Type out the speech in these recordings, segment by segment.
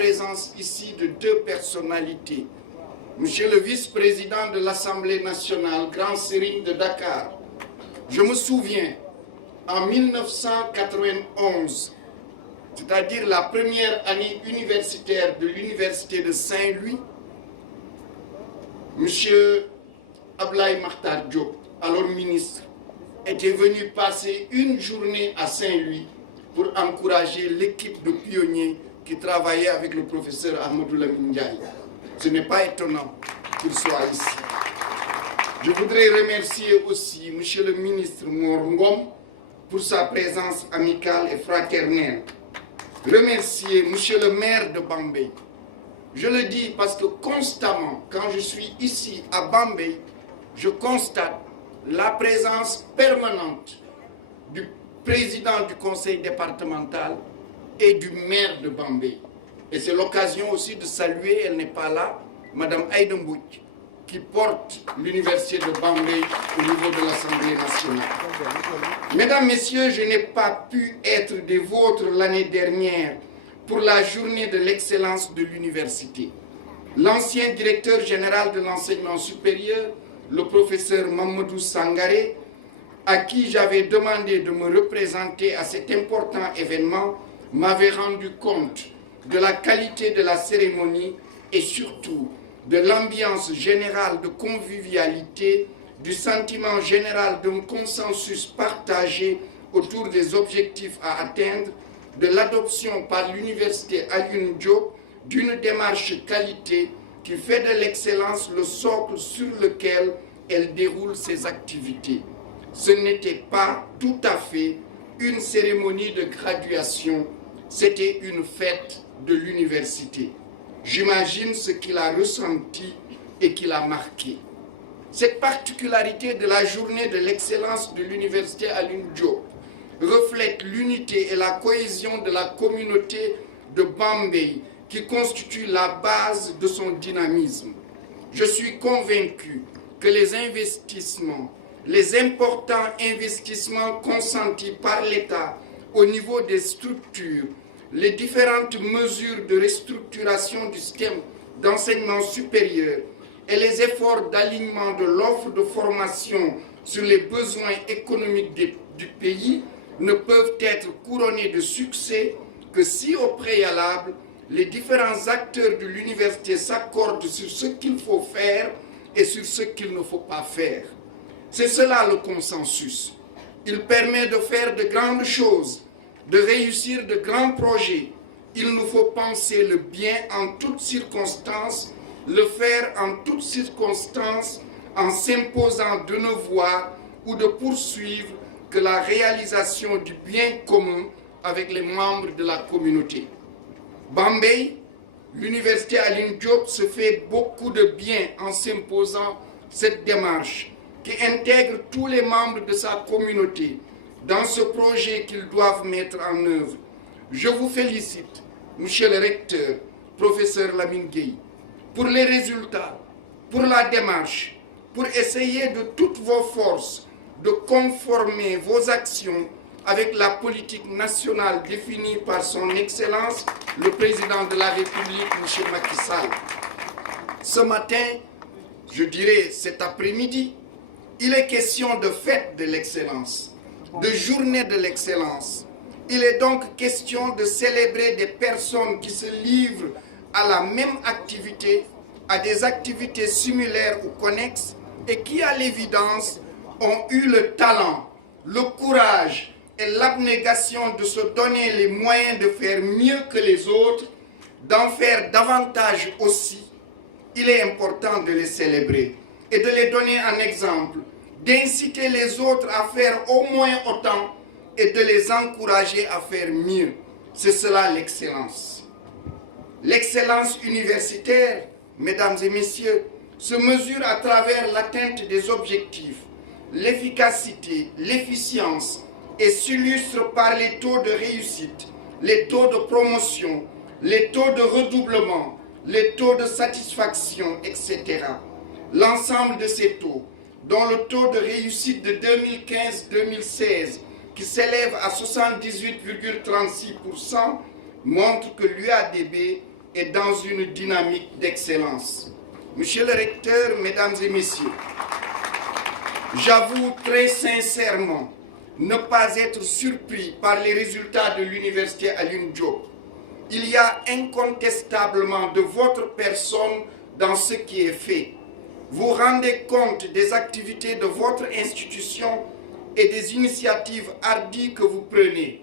présence ici de deux personnalités. Monsieur le vice-président de l'Assemblée nationale, Grand Serigne de Dakar. Je me souviens, en 1991, c'est-à-dire la première année universitaire de l'Université de Saint-Louis, monsieur Ablaye Makhtar Diop, alors ministre, était venu passer une journée à Saint-Louis pour encourager l'équipe de pionniers qui travaillait avec le professeur Ahmadou Lamine Ndiaye. Ce n'est pas étonnant qu'il soit ici. Je voudrais remercier aussi monsieur le ministre Mor Ngom pour sa présence amicale et fraternelle. Remercier monsieur le maire de Bambey. Je le dis parce que constamment, quand je suis ici à Bambey, je constate la présence permanente du président du conseil départemental et du maire de Bambey. Et c'est l'occasion aussi de saluer, elle n'est pas là, Madame Aïda Mbouch, qui porte l'université de Bambey au niveau de l'Assemblée nationale. Mesdames, Messieurs, je n'ai pas pu être des vôtres l'année dernière pour la journée de l'excellence de l'université. L'ancien directeur général de l'enseignement supérieur, le professeur Mamadou Sangaré, à qui j'avais demandé de me représenter à cet important événement, m'avait rendu compte de la qualité de la cérémonie et surtout de l'ambiance générale de convivialité, du sentiment général d'un consensus partagé autour des objectifs à atteindre, de l'adoption par l'université Alioune Diop d'une démarche qualité qui fait de l'excellence le socle sur lequel elle déroule ses activités. Ce n'était pas tout à fait une cérémonie de graduation, c'était une fête de l'université. J'imagine ce qu'il a ressenti et qu'il a marqué. Cette particularité de la journée de l'excellence de l'université Alioune Diop reflète l'unité et la cohésion de la communauté de Bambey qui constitue la base de son dynamisme. Je suis convaincu que les investissements, les importants investissements consentis par l'État au niveau des structures, les différentes mesures de restructuration du système d'enseignement supérieur et les efforts d'alignement de l'offre de formation sur les besoins économiques du pays ne peuvent être couronnés de succès que si au préalable, les différents acteurs de l'université s'accordent sur ce qu'il faut faire et sur ce qu'il ne faut pas faire. C'est cela le consensus. Il permet de faire de grandes choses, de réussir de grands projets. Il nous faut penser le bien en toutes circonstances, le faire en toutes circonstances, en s'imposant de ne voir ou de poursuivre que la réalisation du bien commun avec les membres de la communauté. Bambey, l'université Alioune Diop se fait beaucoup de bien en s'imposant cette démarche qui intègre tous les membres de sa communauté dans ce projet qu'ils doivent mettre en œuvre. Je vous félicite, monsieur le recteur, professeur Lamine Gueye, pour les résultats, pour la démarche, pour essayer de toutes vos forces de conformer vos actions avec la politique nationale définie par son Excellence, le président de la République, M. Macky Sall. Ce matin, je dirais cet après-midi, il est question de fête de l'excellence, de journée de l'excellence. Il est donc question de célébrer des personnes qui se livrent à la même activité, à des activités similaires ou connexes et qui, à l'évidence, ont eu le talent, le courage et l'abnégation de se donner les moyens de faire mieux que les autres, d'en faire davantage aussi. Il est important de les célébrer et de les donner un exemple, d'inciter les autres à faire au moins autant et de les encourager à faire mieux. C'est cela l'excellence. L'excellence universitaire, mesdames et messieurs, se mesure à travers l'atteinte des objectifs, l'efficacité, l'efficience et s'illustre par les taux de réussite, les taux de promotion, les taux de redoublement, les taux de satisfaction, etc. L'ensemble de ces taux, dont le taux de réussite de 2015-2016, qui s'élève à 78,36%, montre que l'UADB et dans une dynamique d'excellence. Monsieur le recteur, mesdames et messieurs, j'avoue très sincèrement ne pas être surpris par les résultats de l'université Alioune Diop. Il y a incontestablement de votre personne dans ce qui est fait. Vous rendez compte des activités de votre institution et des initiatives hardies que vous prenez.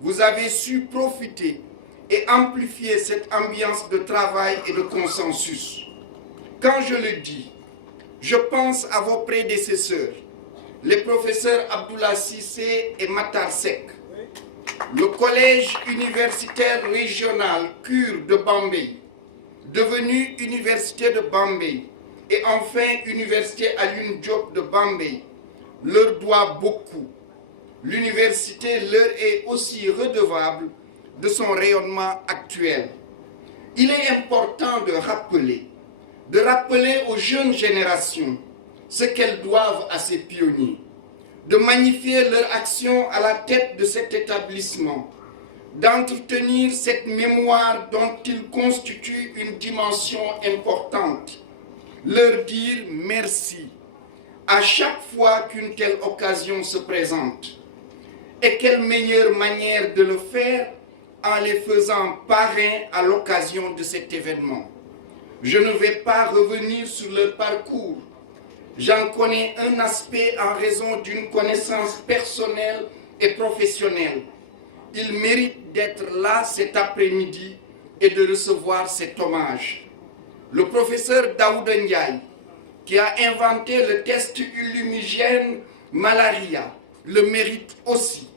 Vous avez su profiter et amplifier cette ambiance de travail et de consensus. Quand je le dis, je pense à vos prédécesseurs, les professeurs Abdoulaye Cissé et Matar Seck, le collège universitaire régional CUR de Bambey, devenu Université de Bambey, et enfin Université Alioune Diop de Bambey, leur doit beaucoup. L'université leur est aussi redevable de son rayonnement actuel. Il est important de rappeler aux jeunes générations ce qu'elles doivent à ces pionniers, de magnifier leur action à la tête de cet établissement, d'entretenir cette mémoire dont ils constituent une dimension importante, leur dire merci à chaque fois qu'une telle occasion se présente. Et quelle meilleure manière de le faire en les faisant parrains à l'occasion de cet événement. Je ne vais pas revenir sur leur parcours. J'en connais un aspect en raison d'une connaissance personnelle et professionnelle. Ils méritent d'être là cet après-midi et de recevoir cet hommage. Le professeur Daouda Ndiaye, qui a inventé le test illumigène malaria, le mérite aussi.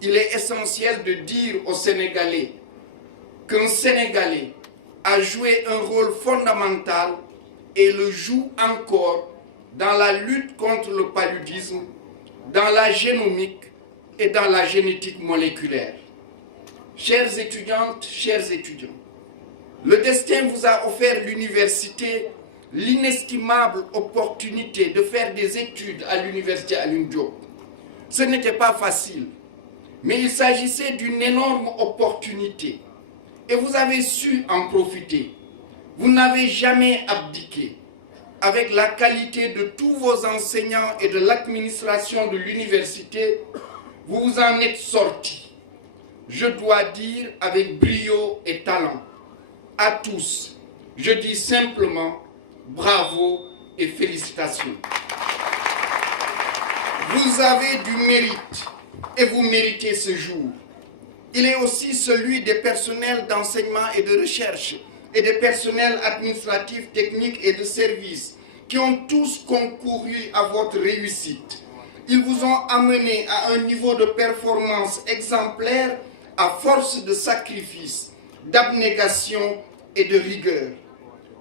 Il est essentiel de dire aux Sénégalais qu'un Sénégalais a joué un rôle fondamental et le joue encore dans la lutte contre le paludisme, dans la génomique et dans la génétique moléculaire. Chères étudiantes, chers étudiants, le destin vous a offert l'université, l'inestimable opportunité de faire des études à l'université Alioune Diop. Ce n'était pas facile, mais il s'agissait d'une énorme opportunité et vous avez su en profiter. Vous n'avez jamais abdiqué. Avec la qualité de tous vos enseignants et de l'administration de l'université, vous vous en êtes sortis. Je dois dire avec brio et talent. À tous, je dis simplement bravo et félicitations. Vous avez du mérite et vous méritez ce jour. Il est aussi celui des personnels d'enseignement et de recherche et des personnels administratifs, techniques et de services qui ont tous concouru à votre réussite. Ils vous ont amené à un niveau de performance exemplaire à force de sacrifice, d'abnégation et de rigueur.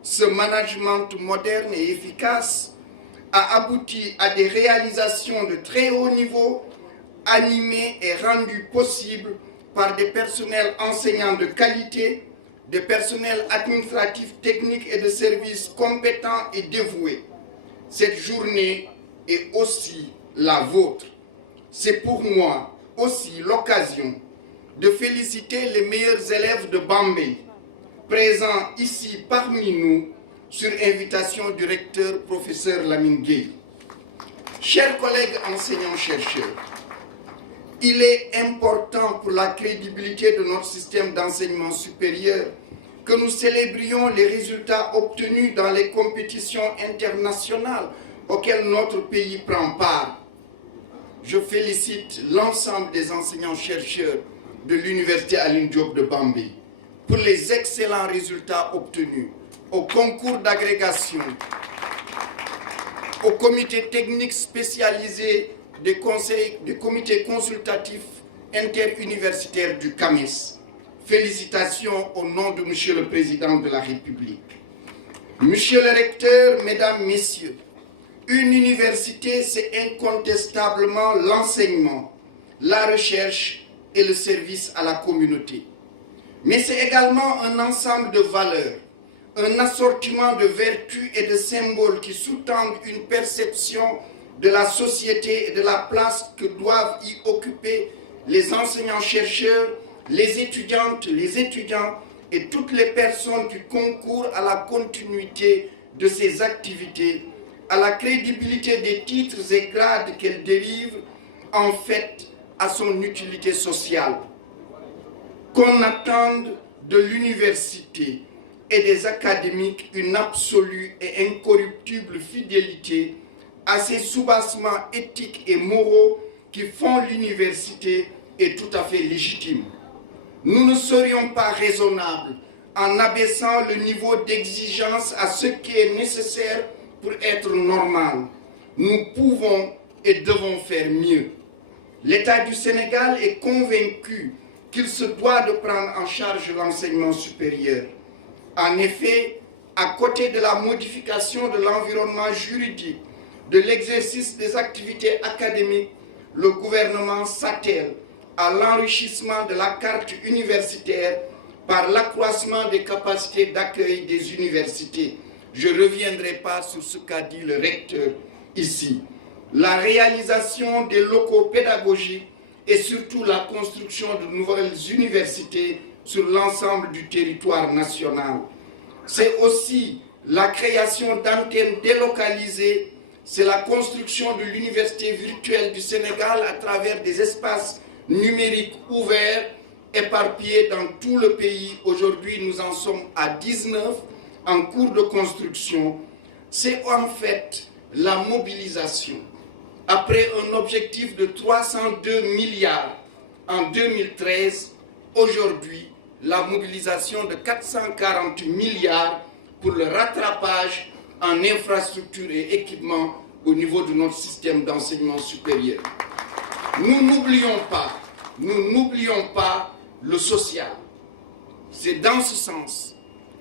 Ce management moderne et efficace a abouti à des réalisations de très haut niveau, animées et rendues possibles par des personnels enseignants de qualité, des personnels administratifs, techniques et de services compétents et dévoués. Cette journée est aussi la vôtre. C'est pour moi aussi l'occasion de féliciter les meilleurs élèves de Bambey, présents ici parmi nous sur invitation du recteur professeur Lamine Gueye. Chers collègues enseignants-chercheurs, il est important pour la crédibilité de notre système d'enseignement supérieur que nous célébrions les résultats obtenus dans les compétitions internationales auxquelles notre pays prend part. Je félicite l'ensemble des enseignants-chercheurs de l'Université Alioune Diop de Bambey pour les excellents résultats obtenus au concours d'agrégation, au comité technique spécialisé des comités consultatifs interuniversitaires du CAMES. Félicitations au nom de Monsieur le Président de la République. Monsieur le recteur, mesdames, messieurs, une université, c'est incontestablement l'enseignement, la recherche et le service à la communauté. Mais c'est également un ensemble de valeurs, un assortiment de vertus et de symboles qui sous-tendent une perception de la société et de la place que doivent y occuper les enseignants-chercheurs, les étudiantes, les étudiants et toutes les personnes qui concourent à la continuité de ces activités, à la crédibilité des titres et grades qu'elles dérivent, en fait, à son utilité sociale. Qu'on attende de l'université et des académiques une absolue et incorruptible fidélité à ces soubassements éthiques et moraux qui font l'université est tout à fait légitime. Nous ne serions pas raisonnables en abaissant le niveau d'exigence à ce qui est nécessaire pour être normal. Nous pouvons et devons faire mieux. L'État du Sénégal est convaincu qu'il se doit de prendre en charge l'enseignement supérieur. En effet, à côté de la modification de l'environnement juridique, de l'exercice des activités académiques, le gouvernement s'attelle à l'enrichissement de la carte universitaire par l'accroissement des capacités d'accueil des universités. Je ne reviendrai pas sur ce qu'a dit le recteur ici. La réalisation des locaux pédagogiques et surtout la construction de nouvelles universités sur l'ensemble du territoire national. C'est aussi la création d'antennes délocalisées, c'est la construction de l'université virtuelle du Sénégal à travers des espaces numériques ouverts, éparpillés dans tout le pays. Aujourd'hui, nous en sommes à 19 en cours de construction. C'est en fait la mobilisation. Après un objectif de 302 milliards en 2013, aujourd'hui, la mobilisation de 440 milliards pour le rattrapage en infrastructures et équipements au niveau de notre système d'enseignement supérieur. Nous n'oublions pas le social. C'est dans ce sens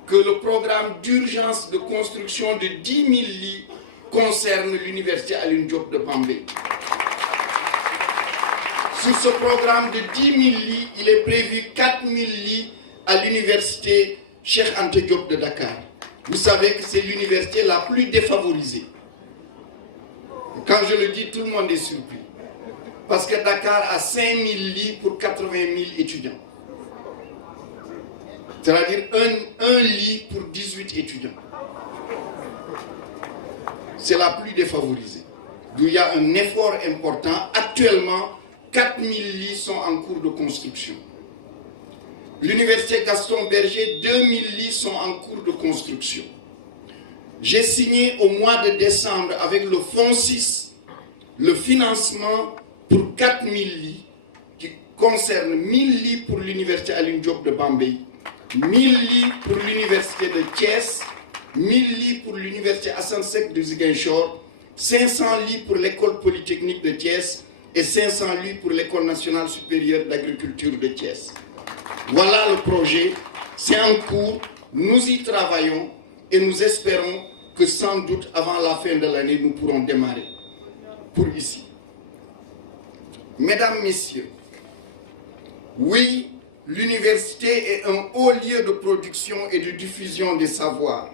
que le programme d'urgence de construction de 10 000 lits concerne l'université Alioune Diop de Bambey. Sur ce programme de 10 000 lits, il est prévu 4 000 lits à l'université Cheikh Anta Diop de Dakar. Vous savez que c'est l'université la plus défavorisée. Quand je le dis, tout le monde est surpris. Parce que Dakar a 5 000 lits pour 80 000 étudiants. C'est-à-dire un lit pour 18 étudiants. C'est la plus défavorisée. D'où il y a un effort important. Actuellement, 4 000 lits sont en cours de construction. L'université Gaston Berger, 2 000 lits sont en cours de construction. J'ai signé au mois de décembre avec le Fonds 6 le financement pour 4 000 lits qui concerne 1 000 lits pour l'université Alioune Diop de Bambey, 1 000 lits pour l'université de Thiès, 1 000 lits pour l'université Assane Seck de Ziguinchor, 500 lits pour l'école polytechnique de Thiès et 500 lits pour l'école nationale supérieure d'agriculture de Thiès. Voilà le projet, c'est en cours, nous y travaillons et nous espérons que sans doute avant la fin de l'année, nous pourrons démarrer pour ici. Mesdames, Messieurs, oui, l'université est un haut lieu de production et de diffusion des savoirs,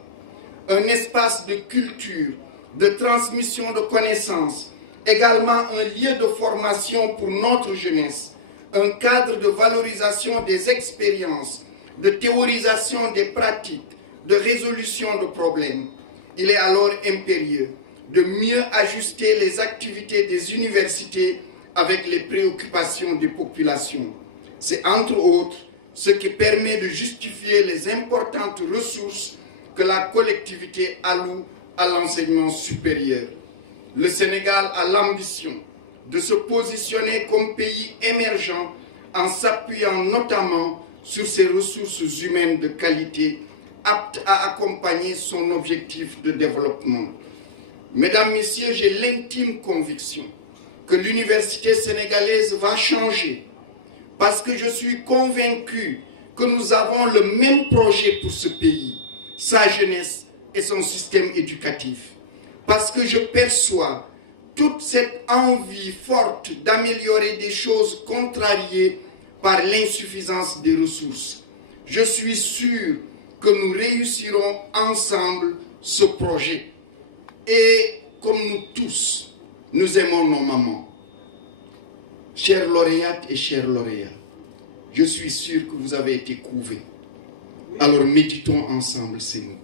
un espace de culture, de transmission de connaissances, également un lieu de formation pour notre jeunesse, un cadre de valorisation des expériences, de théorisation des pratiques, de résolution de problèmes. Il est alors impérieux de mieux ajuster les activités des universités avec les préoccupations des populations. C'est entre autres ce qui permet de justifier les importantes ressources que la collectivité alloue à l'enseignement supérieur. Le Sénégal a l'ambition de se positionner comme pays émergent en s'appuyant notamment sur ses ressources humaines de qualité aptes à accompagner son objectif de développement. Mesdames, Messieurs, j'ai l'intime conviction que l'université sénégalaise va changer parce que je suis convaincu que nous avons le même projet pour ce pays, sa jeunesse et son système éducatif. Parce que je perçois toute cette envie forte d'améliorer des choses contrariées par l'insuffisance des ressources. Je suis sûr que nous réussirons ensemble ce projet. Et comme nous tous, nous aimons nos mamans. Chères lauréates et chers lauréats, je suis sûr que vous avez été couvés. Alors méditons ensemble ces mots.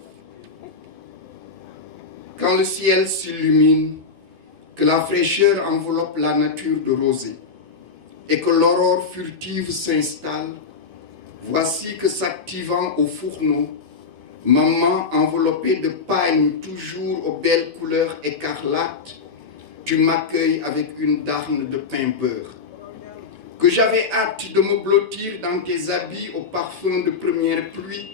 Quand le ciel s'illumine, que la fraîcheur enveloppe la nature de rosée et que l'aurore furtive s'installe, voici que s'activant au fourneau, maman enveloppée de pagne toujours aux belles couleurs écarlates, tu m'accueilles avec une darne de pain beurre. Que j'avais hâte de me blottir dans tes habits au parfum de première pluie,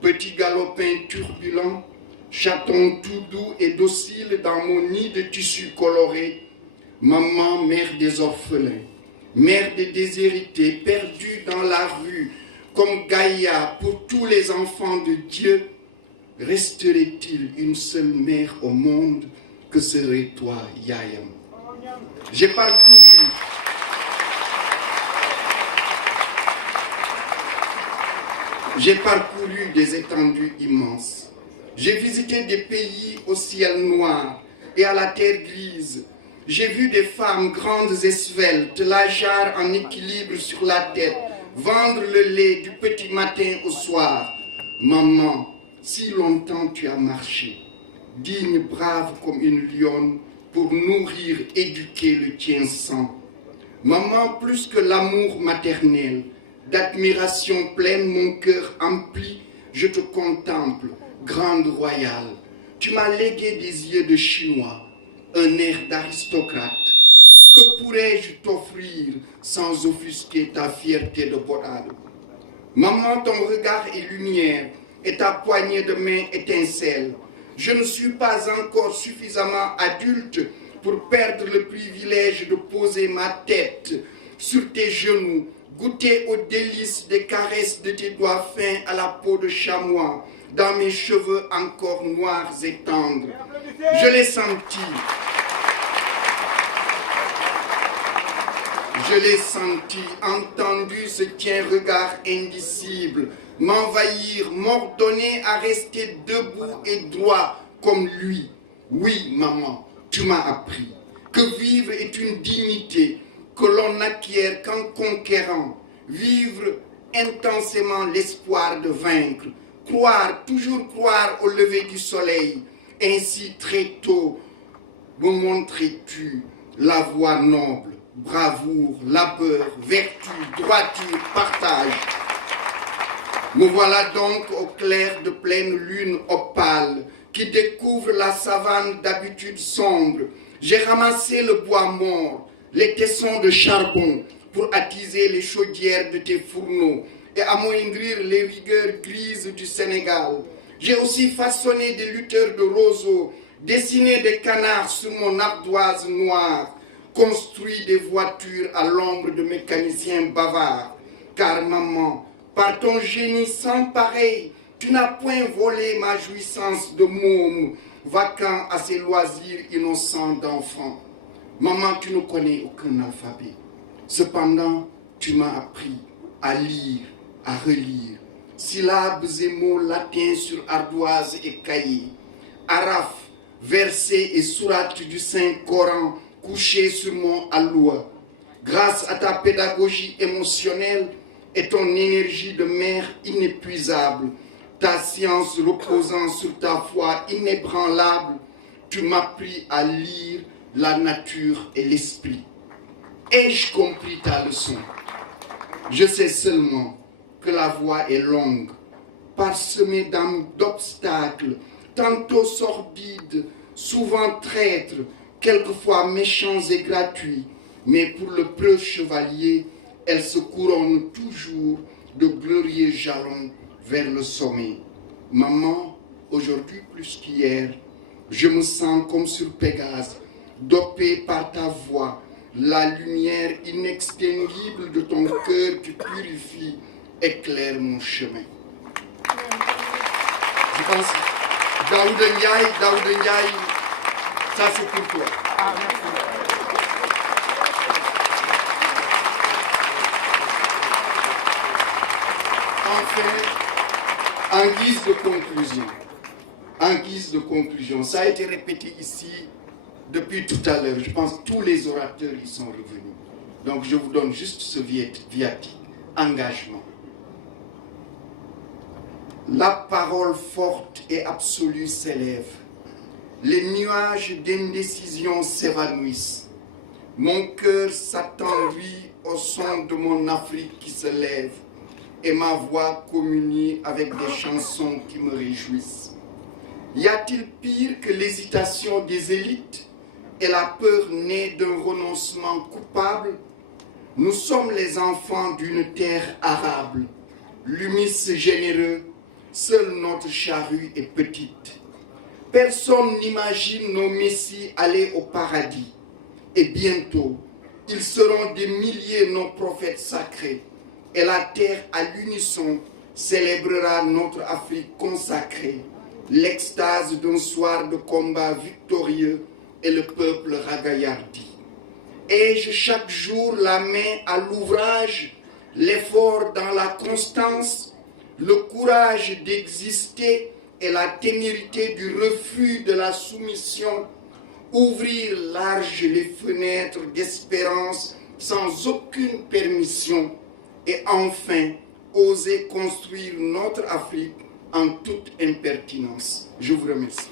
petit galopin turbulent, chaton tout doux et docile dans mon nid de tissu coloré, maman, mère des orphelins, mère des déshérités, perdue dans la rue, comme Gaïa pour tous les enfants de Dieu, resterait-il une seule mère au monde que serait toi, Yayam? J'ai parcouru des étendues immenses. J'ai visité des pays au ciel noir et à la terre grise. J'ai vu des femmes grandes et sveltes, la jarre en équilibre sur la tête, vendre le lait du petit matin au soir. Maman, si longtemps tu as marché, digne, brave comme une lionne, pour nourrir, éduquer le tien sang. Maman, plus que l'amour maternel, d'admiration pleine mon cœur empli, je te contemple, grande royale. Tu m'as légué des yeux de chinois, un air d'aristocrate. Que pourrais-je t'offrir sans offusquer ta fierté de bodade? Maman, ton regard est lumière et ta poignée de main étincelle. Je ne suis pas encore suffisamment adulte pour perdre le privilège de poser ma tête sur tes genoux, goûter aux délices des caresses de tes doigts fins à la peau de chamois, dans mes cheveux encore noirs et tendres. Je l'ai senti. Je l'ai senti, entendu ce tien regard indicible, m'envahir, m'ordonner à rester debout et droit comme lui. Oui, maman, tu m'as appris que vivre est une dignité que l'on n'acquiert qu'en conquérant. Vivre intensément l'espoir de vaincre. Croire, toujours croire au lever du soleil. Ainsi, très tôt, me montrais-tu la voie noble, bravoure, labeur, vertu, droiture, partage. Me voilà donc au clair de pleine lune opale, qui découvre la savane d'habitude sombre. J'ai ramassé le bois mort, les tessons de charbon, pour attiser les chaudières de tes fourneaux et amoindrir les rigueurs grises du Sénégal. J'ai aussi façonné des lutteurs de roseaux, dessiné des canards sur mon ardoise noire, construit des voitures à l'ombre de mécaniciens bavards. Car maman, par ton génie sans pareil, tu n'as point volé ma jouissance de môme, vacant à ses loisirs innocents d'enfant. Maman, tu ne connais aucun alphabet. Cependant, tu m'as appris à lire, à relire, syllabes et mots latins sur ardoise et cahier, araf, versets et sourates du Saint-Coran couchés sur mon alloua. Grâce à ta pédagogie émotionnelle et ton énergie de mère inépuisable, ta science reposant sur ta foi inébranlable, tu m'appris à lire la nature et l'esprit. Ai-je compris ta leçon? Je sais seulement que la voie est longue, parsemée d'obstacles, tantôt sordides, souvent traîtres, quelquefois méchants et gratuits, mais pour le preux chevalier, elle se couronne toujours de glorieux jalons vers le sommet. Maman, aujourd'hui plus qu'hier, je me sens comme sur Pégase, dopé par ta voix, la lumière inextinguible de ton cœur qui purifie, éclaire mon chemin. Je pense, Daouda Ndiaye, ça c'est pour toi. Enfin, en guise de conclusion, ça a été répété ici depuis tout à l'heure. Je pense que tous les orateurs y sont revenus. Donc je vous donne juste ce viatique, engagement. La parole forte et absolue s'élève. Les nuages d'indécision s'évanouissent. Mon cœur s'attend, lui, au son de mon Afrique qui se lève, et ma voix communie avec des chansons qui me réjouissent. Y a-t-il pire que l'hésitation des élites et la peur née d'un renoncement coupable? Nous sommes les enfants d'une terre arable, l'humus généreux, seule notre charrue est petite. Personne n'imagine nos messies aller au paradis. Et bientôt, ils seront des milliers nos prophètes sacrés. Et la terre à l'unisson célébrera notre Afrique consacrée. L'extase d'un soir de combat victorieux et le peuple ragaillardi. Ai-je chaque jour la main à l'ouvrage, l'effort dans la constance, le courage d'exister et la témérité du refus de la soumission, ouvrir large les fenêtres d'espérance sans aucune permission et enfin oser construire notre Afrique en toute impertinence. Je vous remercie.